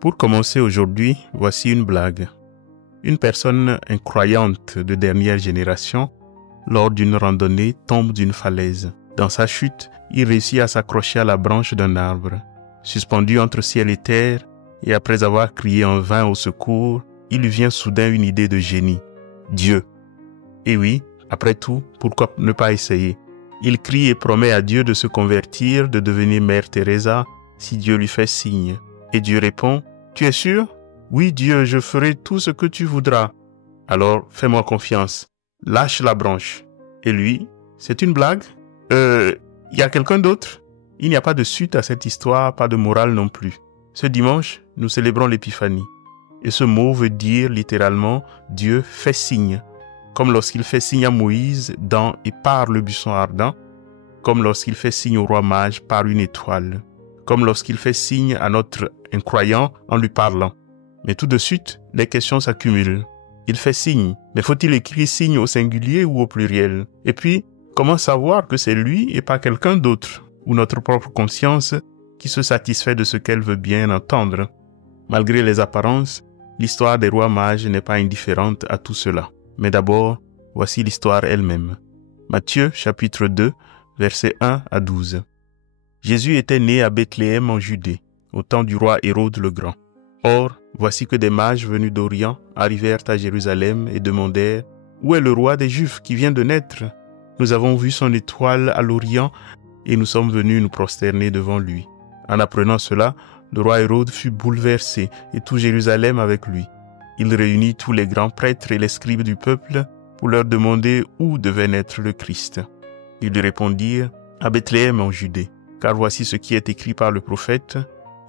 Pour commencer aujourd'hui, voici une blague. Une personne incroyante de dernière génération, lors d'une randonnée, tombe d'une falaise. Dans sa chute, il réussit à s'accrocher à la branche d'un arbre. Suspendu entre ciel et terre, et après avoir crié en vain au secours, il lui vient soudain une idée de génie. Dieu. Et oui, après tout, pourquoi ne pas essayer? Il crie et promet à Dieu de se convertir, de devenir Mère Teresa, si Dieu lui fait signe. Et Dieu répond, « Tu es sûr? Oui, Dieu, je ferai tout ce que tu voudras. Alors, fais-moi confiance. Lâche la branche. » Et lui, c'est une blague? Y a quelqu'un d'autre? Il n'y a pas de suite à cette histoire, pas de morale non plus. Ce dimanche, nous célébrons l'Épiphanie. Et ce mot veut dire littéralement « Dieu fait signe », comme lorsqu'il fait signe à Moïse dans et par le buisson ardent, comme lorsqu'il fait signe au roi mage par une étoile, comme lorsqu'il fait signe à notre incroyant en lui parlant. Mais tout de suite, les questions s'accumulent. Il fait signe, mais faut-il écrire signe au singulier ou au pluriel? Et puis, comment savoir que c'est lui et pas quelqu'un d'autre, ou notre propre conscience qui se satisfait de ce qu'elle veut bien entendre? Malgré les apparences, l'histoire des rois mages n'est pas indifférente à tout cela. Mais d'abord, voici l'histoire elle-même. Matthieu, chapitre 2, versets 1 à 12. Jésus était né à Bethléem en Judée, au temps du roi Hérode le Grand. Or, voici que des mages venus d'Orient arrivèrent à Jérusalem et demandèrent « Où est le roi des Juifs qui vient de naître? Nous avons vu son étoile à l'Orient et nous sommes venus nous prosterner devant lui. » En apprenant cela, le roi Hérode fut bouleversé et tout Jérusalem avec lui. Il réunit tous les grands prêtres et les scribes du peuple pour leur demander où devait naître le Christ. Ils lui répondirent « À Bethléem en Judée, car voici ce qui est écrit par le prophète.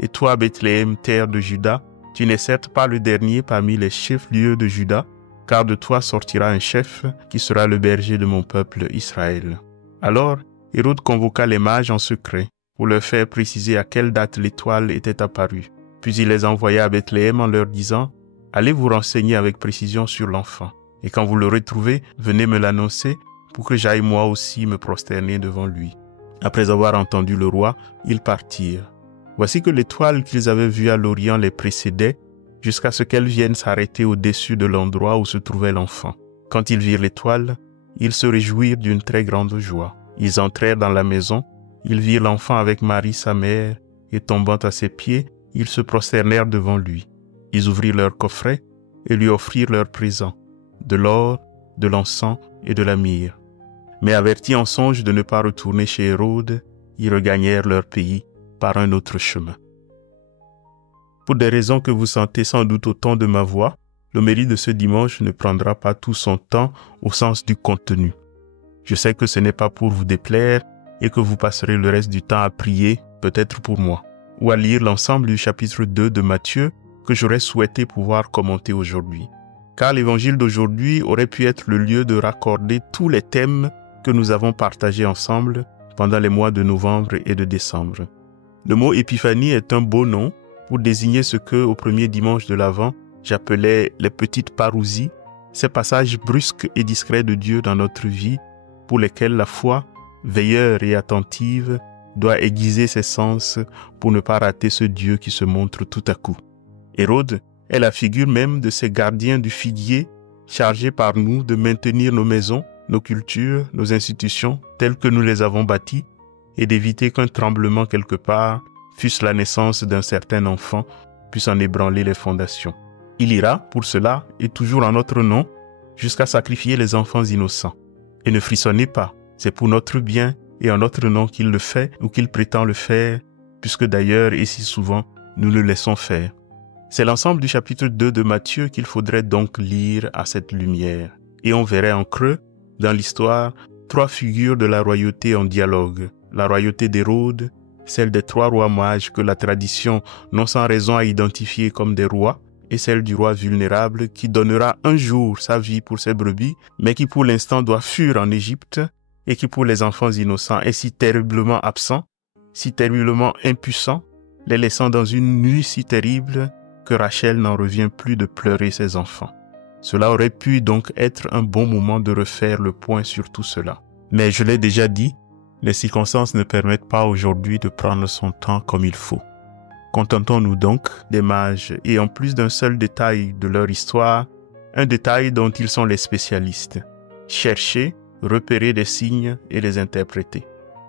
Et toi, Bethléem, terre de Juda, tu n'es certes pas le dernier parmi les chefs-lieux de Juda, car de toi sortira un chef qui sera le berger de mon peuple Israël. » Alors, Hérode convoqua les mages en secret pour leur faire préciser à quelle date l'étoile était apparue. Puis il les envoya à Bethléem en leur disant « Allez vous renseigner avec précision sur l'enfant, et quand vous le retrouvez, venez me l'annoncer pour que j'aille moi aussi me prosterner devant lui. » Après avoir entendu le roi, ils partirent. Voici que l'étoile qu'ils avaient vue à l'Orient les précédait, jusqu'à ce qu'elle vienne s'arrêter au-dessus de l'endroit où se trouvait l'enfant. Quand ils virent l'étoile, ils se réjouirent d'une très grande joie. Ils entrèrent dans la maison, ils virent l'enfant avec Marie sa mère, et tombant à ses pieds, ils se prosternèrent devant lui. Ils ouvrirent leur coffret et lui offrirent leurs présents, de l'or, de l'encens et de la myrrhe. Mais avertis en songe de ne pas retourner chez Hérode, ils regagnèrent leur pays par un autre chemin. Pour des raisons que vous sentez sans doute au ton de ma voix, l'homélie de ce dimanche ne prendra pas tout son temps au sens du contenu. Je sais que ce n'est pas pour vous déplaire et que vous passerez le reste du temps à prier, peut-être pour moi, ou à lire l'ensemble du chapitre 2 de Matthieu que j'aurais souhaité pouvoir commenter aujourd'hui. Car l'évangile d'aujourd'hui aurait pu être le lieu de raccorder tous les thèmes que nous avons partagés ensemble pendant les mois de novembre et de décembre. Le mot épiphanie est un beau nom pour désigner ce que, au premier dimanche de l'Avent, j'appelais les petites parousies, ces passages brusques et discrets de Dieu dans notre vie, pour lesquels la foi, veilleure et attentive, doit aiguiser ses sens pour ne pas rater ce Dieu qui se montre tout à coup. Hérode est la figure même de ces gardiens du figuier, chargés par nous de maintenir nos maisons, nos cultures, nos institutions, telles que nous les avons bâties, et d'éviter qu'un tremblement quelque part, fût-ce la naissance d'un certain enfant, puisse en ébranler les fondations. Il ira, pour cela, et toujours en notre nom, jusqu'à sacrifier les enfants innocents. Et ne frissonnez pas, c'est pour notre bien et en notre nom qu'il le fait ou qu'il prétend le faire, puisque d'ailleurs, et si souvent, nous le laissons faire. C'est l'ensemble du chapitre 2 de Matthieu qu'il faudrait donc lire à cette lumière. Et on verrait en creux, dans l'histoire, trois figures de la royauté en dialogue. La royauté d'Hérode, celle des trois rois mages que la tradition non sans raison a identifiés comme des rois, et celle du roi vulnérable qui donnera un jour sa vie pour ses brebis, mais qui pour l'instant doit fuir en Égypte, et qui pour les enfants innocents est si terriblement absent, si terriblement impuissant, les laissant dans une nuit si terrible que Rachel n'en revient plus de pleurer ses enfants. Cela aurait pu donc être un bon moment de refaire le point sur tout cela. Mais je l'ai déjà dit, les circonstances ne permettent pas aujourd'hui de prendre son temps comme il faut. Contentons-nous donc des mages et en plus d'un seul détail de leur histoire, un détail dont ils sont les spécialistes. Chercher, repérer des signes et les interpréter.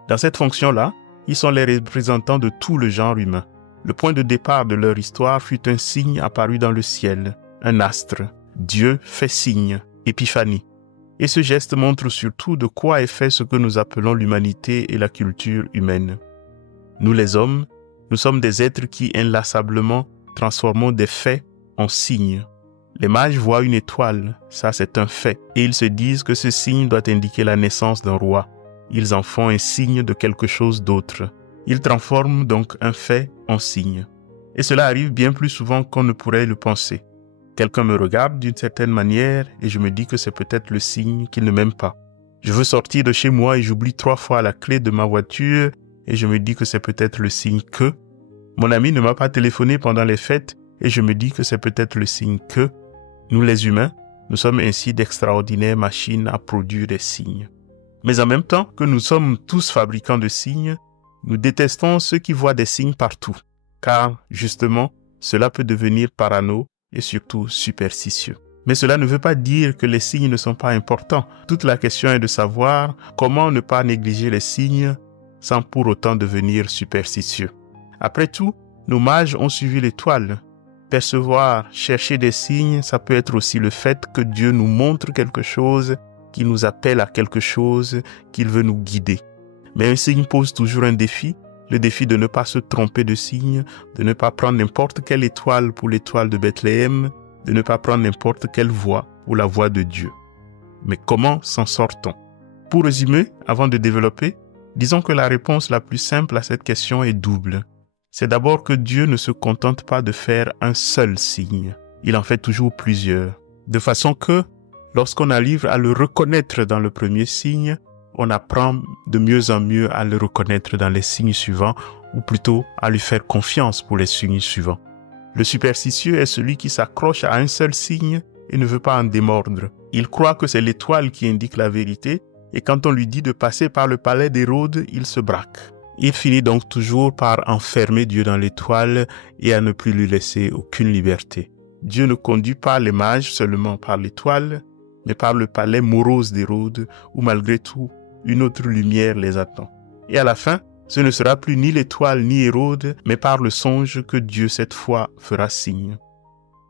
Dans cette fonction-là, ils sont les représentants de tout le genre humain. Le point de départ de leur histoire fut un signe apparu dans le ciel, un astre. Dieu fait signe, épiphanie. Et ce geste montre surtout de quoi est fait ce que nous appelons l'humanité et la culture humaine. Nous les hommes, nous sommes des êtres qui inlassablement transformons des faits en signes. Les mages voient une étoile, ça c'est un fait, et ils se disent que ce signe doit indiquer la naissance d'un roi. Ils en font un signe de quelque chose d'autre. Ils transforment donc un fait en signe. Et cela arrive bien plus souvent qu'on ne pourrait le penser. Quelqu'un me regarde d'une certaine manière et je me dis que c'est peut-être le signe qu'il ne m'aime pas. Je veux sortir de chez moi et j'oublie 3 fois la clé de ma voiture et je me dis que c'est peut-être le signe que. Mon ami ne m'a pas téléphoné pendant les fêtes et je me dis que c'est peut-être le signe que. Nous les humains, nous sommes ainsi d'extraordinaires machines à produire des signes. Mais en même temps que nous sommes tous fabricants de signes, nous détestons ceux qui voient des signes partout, car justement, cela peut devenir parano et surtout superstitieux. Mais cela ne veut pas dire que les signes ne sont pas importants. Toute la question est de savoir comment ne pas négliger les signes sans pour autant devenir superstitieux. Après tout, nos mages ont suivi l'étoile. Percevoir, chercher des signes, ça peut être aussi le fait que Dieu nous montre quelque chose, qu'il nous appelle à quelque chose, qu'il veut nous guider. Mais un signe pose toujours un défi, le défi de ne pas se tromper de signe, de ne pas prendre n'importe quelle étoile pour l'étoile de Bethléem, de ne pas prendre n'importe quelle voie pour la voie de Dieu. Mais comment s'en sort-on? Pour résumer, avant de développer, disons que la réponse la plus simple à cette question est double. C'est d'abord que Dieu ne se contente pas de faire un seul signe. Il en fait toujours plusieurs. De façon que, lorsqu'on arrive à le reconnaître dans le premier signe, on apprend de mieux en mieux à le reconnaître dans les signes suivants, ou plutôt à lui faire confiance pour les signes suivants. Le superstitieux est celui qui s'accroche à un seul signe et ne veut pas en démordre. Il croit que c'est l'étoile qui indique la vérité, et quand on lui dit de passer par le palais d'Hérode, il se braque. Il finit donc toujours par enfermer Dieu dans l'étoile et à ne plus lui laisser aucune liberté. Dieu ne conduit pas les mages seulement par l'étoile, mais par le palais morose d'Hérode, où malgré tout, une autre lumière les attend. Et à la fin, ce ne sera plus ni l'étoile ni Hérode, mais par le songe que Dieu cette fois fera signe.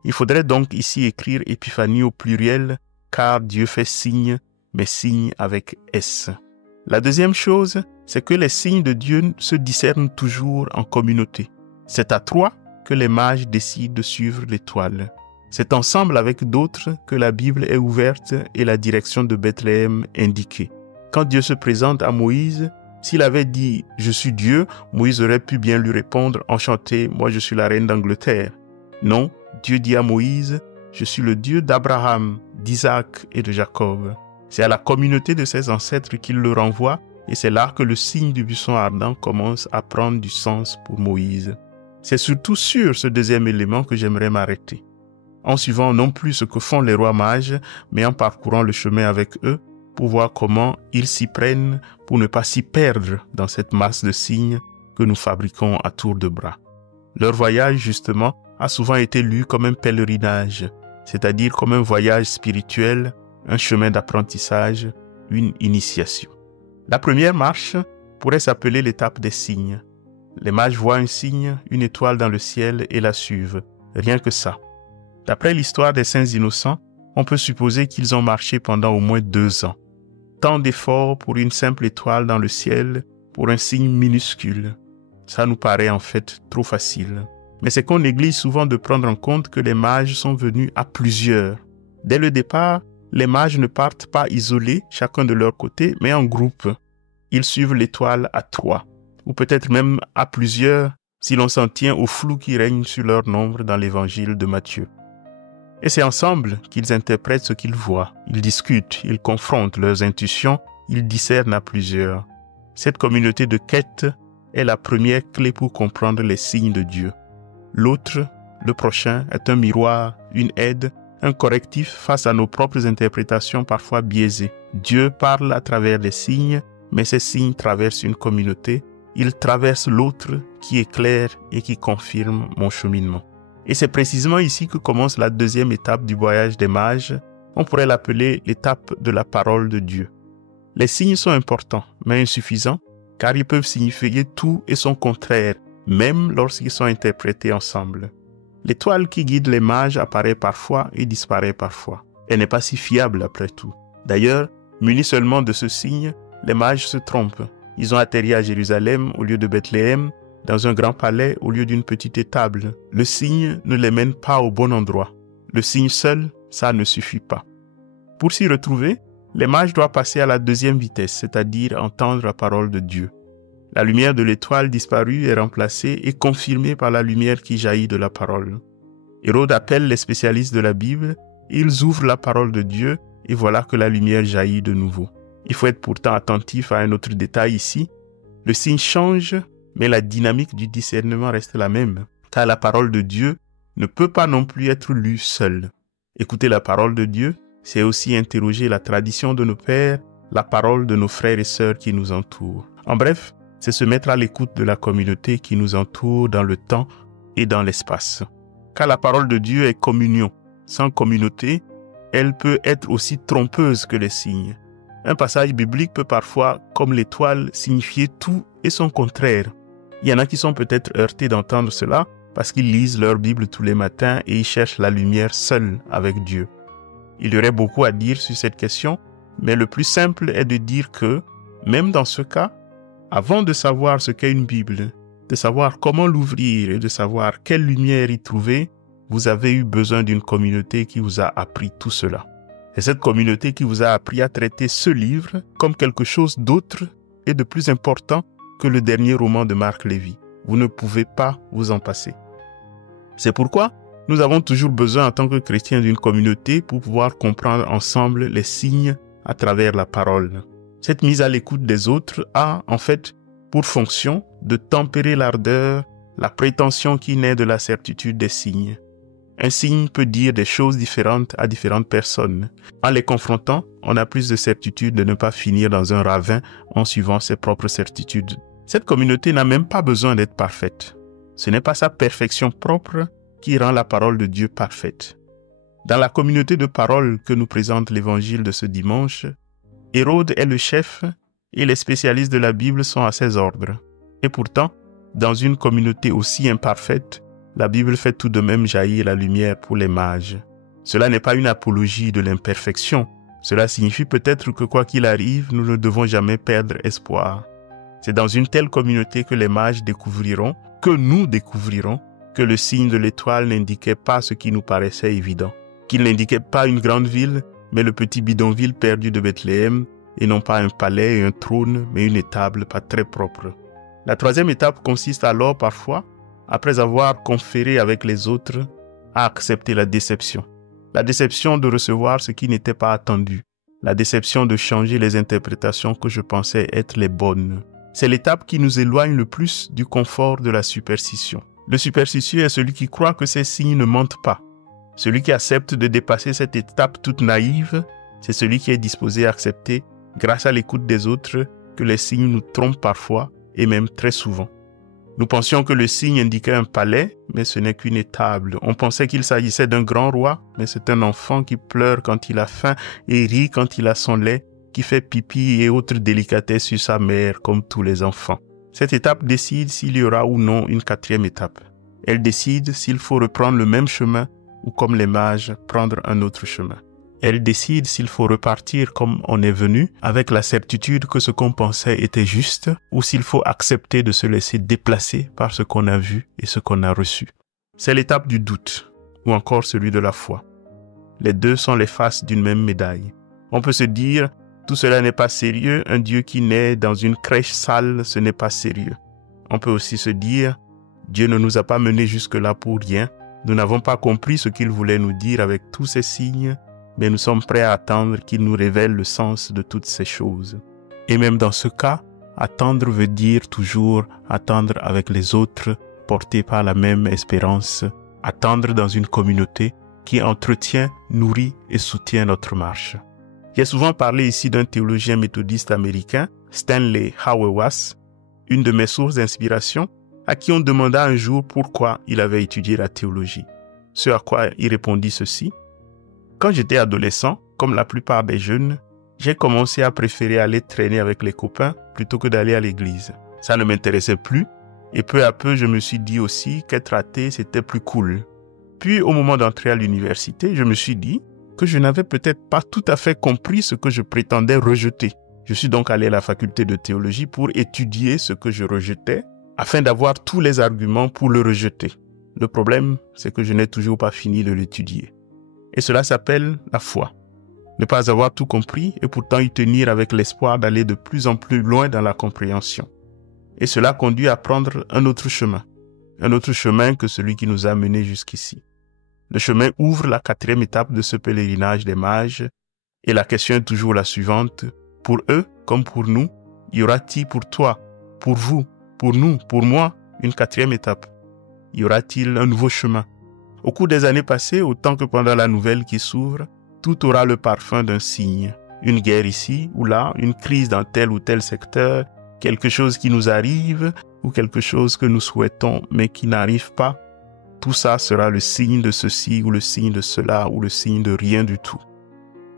Il faudrait donc ici écrire épiphanie au pluriel, car Dieu fait signe, mais signe avec S. La deuxième chose, c'est que les signes de Dieu se discernent toujours en communauté. C'est à 3 que les mages décident de suivre l'étoile. C'est ensemble avec d'autres que la Bible est ouverte et la direction de Bethléem indiquée. Quand Dieu se présente à Moïse, s'il avait dit « Je suis Dieu », Moïse aurait pu bien lui répondre « Enchanté, moi je suis la reine d'Angleterre ». Non, Dieu dit à Moïse « Je suis le Dieu d'Abraham, d'Isaac et de Jacob ». C'est à la communauté de ses ancêtres qu'il le renvoie et c'est là que le signe du buisson ardent commence à prendre du sens pour Moïse. C'est surtout sur ce deuxième élément que j'aimerais m'arrêter. En suivant non plus ce que font les rois mages, mais en parcourant le chemin avec eux pour voir comment ils s'y prennent pour ne pas s'y perdre dans cette masse de signes que nous fabriquons à tour de bras. Leur voyage, justement, a souvent été lu comme un pèlerinage, c'est-à-dire comme un voyage spirituel, un chemin d'apprentissage, une initiation. La première marche pourrait s'appeler l'étape des signes. Les mages voient un signe, une étoile dans le ciel et la suivent. Rien que ça. D'après l'histoire des saints innocents, on peut supposer qu'ils ont marché pendant au moins 2 ans. Tant d'efforts pour une simple étoile dans le ciel, pour un signe minuscule. Ça nous paraît en fait trop facile. Mais c'est qu'on néglige souvent de prendre en compte que les mages sont venus à plusieurs. Dès le départ, les mages ne partent pas isolés, chacun de leur côté, mais en groupe. Ils suivent l'étoile à 3, ou peut-être même à plusieurs, si l'on s'en tient au flou qui règne sur leur nombre dans l'évangile de Matthieu. Et c'est ensemble qu'ils interprètent ce qu'ils voient. Ils discutent, ils confrontent leurs intuitions, ils discernent à plusieurs. Cette communauté de quête est la première clé pour comprendre les signes de Dieu. L'autre, le prochain, est un miroir, une aide, un correctif face à nos propres interprétations parfois biaisées. Dieu parle à travers les signes, mais ces signes traversent une communauté il traverse l'autre qui éclaire et qui confirme mon cheminement. Et c'est précisément ici que commence la deuxième étape du voyage des mages. On pourrait l'appeler l'étape de la parole de Dieu. Les signes sont importants, mais insuffisants, car ils peuvent signifier tout et son contraire, même lorsqu'ils sont interprétés ensemble. L'étoile qui guide les mages apparaît parfois et disparaît parfois. Elle n'est pas si fiable après tout. D'ailleurs, munis seulement de ce signe, les mages se trompent. Ils ont atterri à Jérusalem au lieu de Bethléem, dans un grand palais au lieu d'une petite étable. Le signe ne les mène pas au bon endroit. Le signe seul, ça ne suffit pas. Pour s'y retrouver, les mages doivent passer à la deuxième vitesse, c'est-à-dire entendre la parole de Dieu. La lumière de l'étoile disparue est remplacée et confirmée par la lumière qui jaillit de la parole. Hérode appelle les spécialistes de la Bible, ils ouvrent la parole de Dieu et voilà que la lumière jaillit de nouveau. Il faut être pourtant attentif à un autre détail ici. Le signe change, mais la dynamique du discernement reste la même, car la parole de Dieu ne peut pas non plus être lue seule. Écouter la parole de Dieu, c'est aussi interroger la tradition de nos pères, la parole de nos frères et sœurs qui nous entourent. En bref, c'est se mettre à l'écoute de la communauté qui nous entoure dans le temps et dans l'espace. Car la parole de Dieu est communion. Sans communauté, elle peut être aussi trompeuse que les signes. Un passage biblique peut parfois, comme l'étoile, signifier tout et son contraire. Il y en a qui sont peut-être heurtés d'entendre cela parce qu'ils lisent leur Bible tous les matins et ils cherchent la lumière seule avec Dieu. Il y aurait beaucoup à dire sur cette question, mais le plus simple est de dire que, même dans ce cas, avant de savoir ce qu'est une Bible, de savoir comment l'ouvrir et de savoir quelle lumière y trouver, vous avez eu besoin d'une communauté qui vous a appris tout cela. C'est cette communauté qui vous a appris à traiter ce livre comme quelque chose d'autre et de plus important que le dernier roman de Marc Lévy. Vous ne pouvez pas vous en passer. C'est pourquoi nous avons toujours besoin en tant que chrétiens d'une communauté pour pouvoir comprendre ensemble les signes à travers la parole. Cette mise à l'écoute des autres a, en fait, pour fonction de tempérer l'ardeur, la prétention qui naît de la certitude des signes. Un signe peut dire des choses différentes à différentes personnes. En les confrontant, on a plus de certitude de ne pas finir dans un ravin en suivant ses propres certitudes. Cette communauté n'a même pas besoin d'être parfaite. Ce n'est pas sa perfection propre qui rend la parole de Dieu parfaite. Dans la communauté de parole que nous présente l'évangile de ce dimanche, Hérode est le chef et les spécialistes de la Bible sont à ses ordres. Et pourtant, dans une communauté aussi imparfaite, la Bible fait tout de même jaillir la lumière pour les mages. Cela n'est pas une apologie de l'imperfection. Cela signifie peut-être que quoi qu'il arrive, nous ne devons jamais perdre espoir. C'est dans une telle communauté que les mages découvriront, que nous découvrirons, que le signe de l'étoile n'indiquait pas ce qui nous paraissait évident. Qu'il n'indiquait pas une grande ville, mais le petit bidonville perdu de Bethléem, et non pas un palais et un trône, mais une étable pas très propre. La troisième étape consiste alors parfois, après avoir conféré avec les autres, à accepter la déception. La déception de recevoir ce qui n'était pas attendu. La déception de changer les interprétations que je pensais être les bonnes. C'est l'étape qui nous éloigne le plus du confort de la superstition. Le superstitieux est celui qui croit que ces signes ne mentent pas. Celui qui accepte de dépasser cette étape toute naïve, c'est celui qui est disposé à accepter, grâce à l'écoute des autres, que les signes nous trompent parfois et même très souvent. Nous pensions que le signe indiquait un palais, mais ce n'est qu'une étable. On pensait qu'il s'agissait d'un grand roi, mais c'est un enfant qui pleure quand il a faim et rit quand il a son lait, qui fait pipi et autres délicatesses sur sa mère, comme tous les enfants. Cette étape décide s'il y aura ou non une quatrième étape. Elle décide s'il faut reprendre le même chemin ou, comme les mages, prendre un autre chemin. Elle décide s'il faut repartir comme on est venu, avec la certitude que ce qu'on pensait était juste, ou s'il faut accepter de se laisser déplacer par ce qu'on a vu et ce qu'on a reçu. C'est l'étape du doute, ou encore celui de la foi. Les deux sont les faces d'une même médaille. On peut se dire, tout cela n'est pas sérieux, un Dieu qui naît dans une crèche sale, ce n'est pas sérieux. On peut aussi se dire, Dieu ne nous a pas menés jusque-là pour rien, nous n'avons pas compris ce qu'il voulait nous dire avec tous ces signes, mais nous sommes prêts à attendre qu'il nous révèle le sens de toutes ces choses. Et même dans ce cas, attendre veut dire toujours attendre avec les autres, portés par la même espérance, attendre dans une communauté qui entretient, nourrit et soutient notre marche. J'ai souvent parlé ici d'un théologien méthodiste américain, Stanley Hauerwas, une de mes sources d'inspiration, à qui on demanda un jour pourquoi il avait étudié la théologie. Ce à quoi il répondit ceci: « Quand j'étais adolescent, comme la plupart des jeunes, j'ai commencé à préférer aller traîner avec les copains plutôt que d'aller à l'église. Ça ne m'intéressait plus, et peu à peu, je me suis dit aussi qu'être athée, c'était plus cool. Puis, au moment d'entrer à l'université, je me suis dit que je n'avais peut-être pas tout à fait compris ce que je prétendais rejeter. Je suis donc allé à la faculté de théologie pour étudier ce que je rejetais, afin d'avoir tous les arguments pour le rejeter. Le problème, c'est que je n'ai toujours pas fini de l'étudier. Et cela s'appelle la foi. Ne pas avoir tout compris et pourtant y tenir avec l'espoir d'aller de plus en plus loin dans la compréhension. Et cela conduit à prendre un autre chemin que celui qui nous a menés jusqu'ici. Le chemin ouvre la 4e étape de ce pèlerinage des mages, et la question est toujours la suivante: pour eux comme pour nous, y aura-t-il pour toi, pour vous, pour nous, pour moi, une 4e étape? Y aura-t-il un nouveau chemin? Au cours des années passées, autant que pendant la nouvelle qui s'ouvre, tout aura le parfum d'un signe. Une guerre ici ou là, une crise dans tel ou tel secteur, quelque chose qui nous arrive ou quelque chose que nous souhaitons mais qui n'arrive pas. Tout ça sera le signe de ceci ou le signe de cela ou le signe de rien du tout.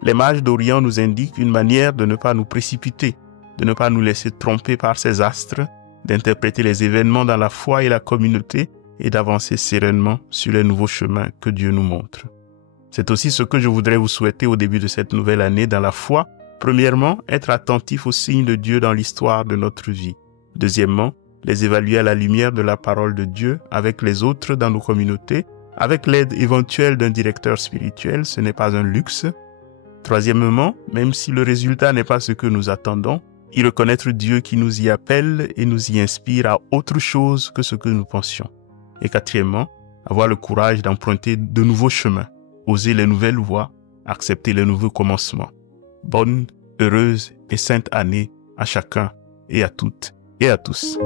Les mages d'Orient nous indiquent une manière de ne pas nous précipiter, de ne pas nous laisser tromper par ces astres, d'interpréter les événements dans la foi et la communauté et d'avancer sereinement sur les nouveaux chemins que Dieu nous montre. C'est aussi ce que je voudrais vous souhaiter au début de cette nouvelle année dans la foi. Premièrement, être attentif aux signes de Dieu dans l'histoire de notre vie. Deuxièmement, les évaluer à la lumière de la parole de Dieu avec les autres dans nos communautés, avec l'aide éventuelle d'un directeur spirituel, ce n'est pas un luxe. Troisièmement, même si le résultat n'est pas ce que nous attendons, y reconnaître Dieu qui nous y appelle et nous y inspire à autre chose que ce que nous pensions. Et quatrièmement, avoir le courage d'emprunter de nouveaux chemins, oser les nouvelles voies, accepter les nouveaux commencements. Bonne, heureuse et sainte année à chacun et à toutes et à tous.